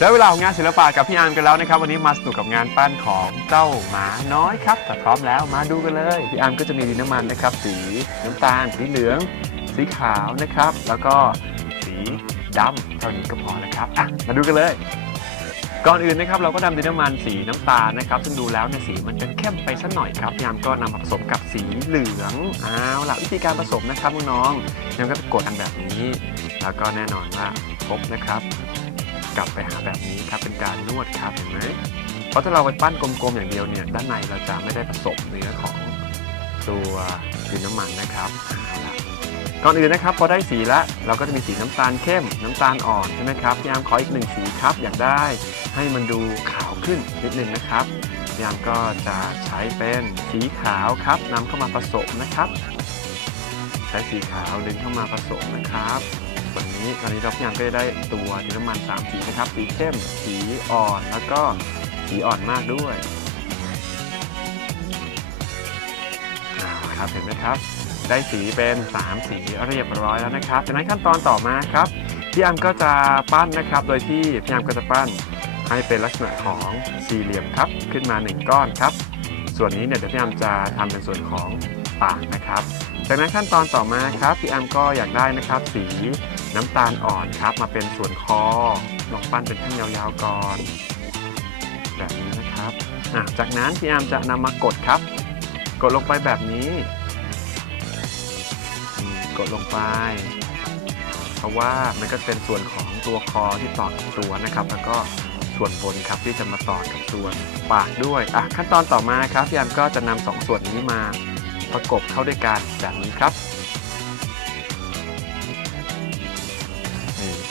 แล้วเวลาของงานศิลปะกับพี่อาร์มกันแล้วนะครับวันนี้มาสนุกกับงานปั้นของเจ้าหมาน้อยครับแต่พร้อมแล้วมาดูกันเลยพี่อาร์มก็จะมีดินน้ำมันนะครับ สีน้ำตาลสีเหลือง สีขาวนะครับ แล้วก็สีดำเท่านี้ก็พอนะครับอะมาดูกันเลย ก่อนอื่นนะครับเราก็นำดินน้ำมันสีน้ำตาลนะครับ ซึ่งดูแล้วเนี่ยสีมันจะเข้มไปสักหน่อยครับพี่อาร์มก็นำมาผสมกับสีเหลืองเอาล่ะวิธีการผสมนะครับน้องๆยังก็กดอันแบบนี้ แล้วก็แน่นอนว่าพบนะครับ กลับไปหาแบบนี้ครับเป็นการนวดครับเห็นไหมเพราะถ้าเราไปปั้นกลมๆอย่างเดียวเนี่ยด้านในเราจะไม่ได้ผสมเนื้อของตัวดินน้ำมันนะครับก่อนอื่นนะครับพอได้สีแล้วเราก็จะมีสีน้ำตาลเข้มน้ำตาลอ่อนใช่ไหมครับพยายามขออีกหนึ่งสีครับอยากได้ให้มันดูขาวขึ้นนิดนึงนะครับพยายามก็จะใช้เป็นสีขาวครับนำเข้ามาผสมนะครับ ใช้สีขาวดึงเข้ามาผสมนะครับ วันนี้ตอนนี้เราพยายามก็จะได้ตัวดินน้ำมัน3สีนะครับ สีเข้ม สีอ่อน แล้วก็สีอ่อนมากด้วยเอาละครับ เห็นไหมครับ ได้สีเป็น 3 สีเรียบร้อยแล้วนะครับ จากนั้นขั้นตอนต่อมาครับพี่อัมก็จะปั้นนะครับ โดยที่พี่อัมก็จะปั้นให้เป็นลักษณะของสี่เหลี่ยมครับ ขึ้นมา 1 ก้อนครับ ส่วนนี้เนี่ยเดี๋ยวพี่อัมจะทำเป็นส่วนของปากนะครับ จากนั้นขั้นตอนต่อมาครับพี่อัมก็อยากได้นะครับ สี น้ำตาลอ่อนครับ มาเป็นส่วนคอลองปั้นเป็นแท่งยาวๆก่อน แบบนี้นะครับจากนั้นพี่อัมจะนำมากดครับ กดลงไปแบบนี้ กดลงไป เพราะว่ามันก็เป็นส่วนของตัวคอที่ต่อกับตัวนะครับ แล้วก็ส่วนบนครับที่จะมาต่อกับส่วนปากด้วยอะขั้นตอนต่อมาครับพี่อัมก็จะนำสองส่วนนี้มาประกบเข้าด้วยกันแบบนี้ครับ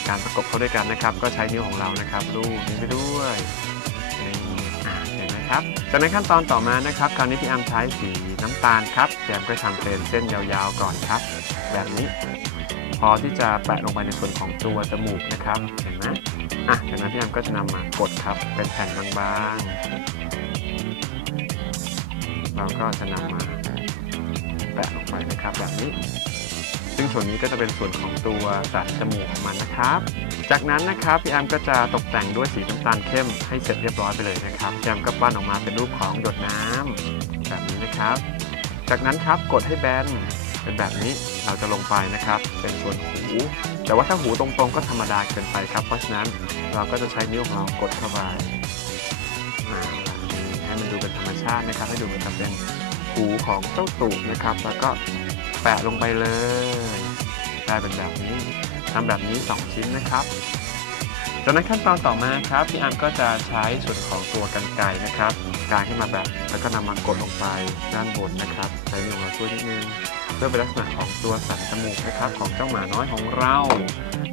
การประกบเข้าด้วยกันนะครับ ก็ใช้นิ้วของเรานะครับลูบนี้ไปด้วยนี่เห็นไหมครับจากนั้นขั้นตอนต่อมานะครับ คราวนี้พี่อัมใช้สีน้ำตาลครับพี่อัมก็ทำเป็นเส้นยาวๆก่อนครับ แบบนี้ พอที่จะแปะลงไปในส่วนของตัวจมูกนะครับเห็นไหมอะจากนั้นพี่อัมก็จะนำมากดครับเป็นแผ่นบางๆเราก็จะนำมาแปะลงไปนะครับแบบนี้ ซึ่งส่วนนี้ก็จะเป็นส่วนของตัวสันจมูกของมันนะครับ จากนั้นนะครับพี่แอมก็จะตกแต่งด้วยสีน้ำตาลเข้มให้เสร็จเรียบร้อยไปเลยนะครับพี่แอมก็ปั้นออกมาเป็นรูปของหยดน้ำแบบนี้นะครับ จากนั้นครับกดให้แบนเป็นแบบนี้เราจะลงไปนะครับ เป็นส่วนหูแต่ว่าถ้าหูตรงๆก็ธรรมดาเกินไปครับ เพราะฉะนั้นเราก็จะใช้นิ้วของเรากดเข้าไปให้มันดูเป็นธรรมชาตินะครับ ให้ดูเหมือนกับเป็นหูของเจ้าตูบนะครับ แล้วก็ ปะลงไปเลยได้เป็นแบบนี้ทำแบบนี้ 2 ชิ้นนะครับ จากนั้นขั้นตอนต่อมาครับพี่อาร์มก็จะใช้ส่วนของตัวกันไกรนะครับกางขึ้นมาแบบแล้วก็นำมากดลงไปด้านบนนะครับใช้นิ้วของเราช่วยนิดนึงเพื่อเป็นลักษณะของตัวสันจมูกนะครับของเจ้าหมาน้อยของเรา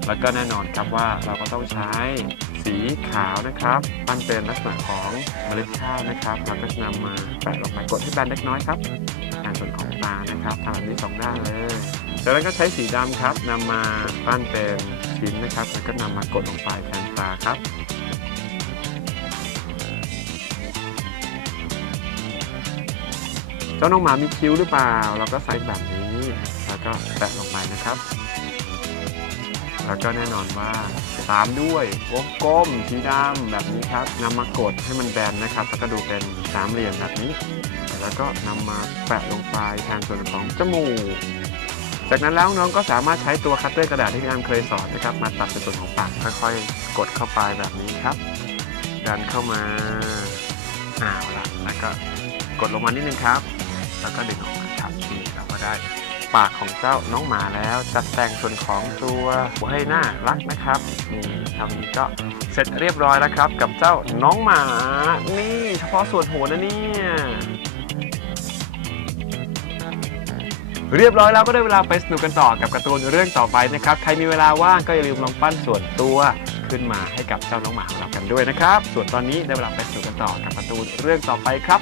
แล้วก็แน่นอนครับว่าเราก็ต้องใช้สีขาวนะครับปั้นเป็นลักษณะของเมล็ดข้าวนะครับเราก็จะนำมาแปะลงไปกดให้แบนเล็กน้อยครับ ส่วนของตานะครับทำแบบนี้สองด้านเลย จากนั้นก็ใช้สีดำครับนำมาปั้นเป็นชิ้นนะครับ แล้วก็นำมากดลงไปแทนตาครับเจ้าน้องหมามีคิ้วหรือเปล่า เราก็ใส่แบบนี้ แล้วก็แปะลงไปนะครับ แล้วก็แน่นอนว่าตามด้วยวงกลมสีดำแบบนี้ครับนำมากดให้มันแบนนะครับ แล้วก็ดูเป็นสามเหลี่ยมแบบนี้ แล้วก็นำมาแปะลงไปทางส่วนของจมูก จากนั้นแล้วน้องก็สามารถใช้ตัวคัตเตอร์กระดาษที่พี่อามเคยสอนนะครับ มาตัดในส่วนของปากค่อยๆ กดเข้าไปแบบนี้ครับ ดันเข้ามาอ้าวละแล้วก็กดลงมานิดนึงครับ แล้วก็ดึงออกมาครับนี่เราก็ได้ปากของเจ้าน้องหมาแล้วจัดแต่งส่วนของตัวหัวให้หน้ารักนะครับนี่ทำนี้ก็เสร็จเรียบร้อยแล้วครับ กับเจ้าน้องหมา นี่เฉพาะส่วนหัวนะเนี่ย เรียบร้อยแล้วก็ได้เวลาไปสนุกกันต่อกับการ์ตูนเรื่องต่อไปนะครับ ใครมีเวลาว่างก็อย่าลืมลองปั้นส่วนตัวขึ้นมาให้กับเจ้าน้องหมาของเรากันด้วยนะครับ ส่วนตอนนี้ได้เวลาไปสนุกกันต่อกับการ์ตูนเรื่องต่อไปครับ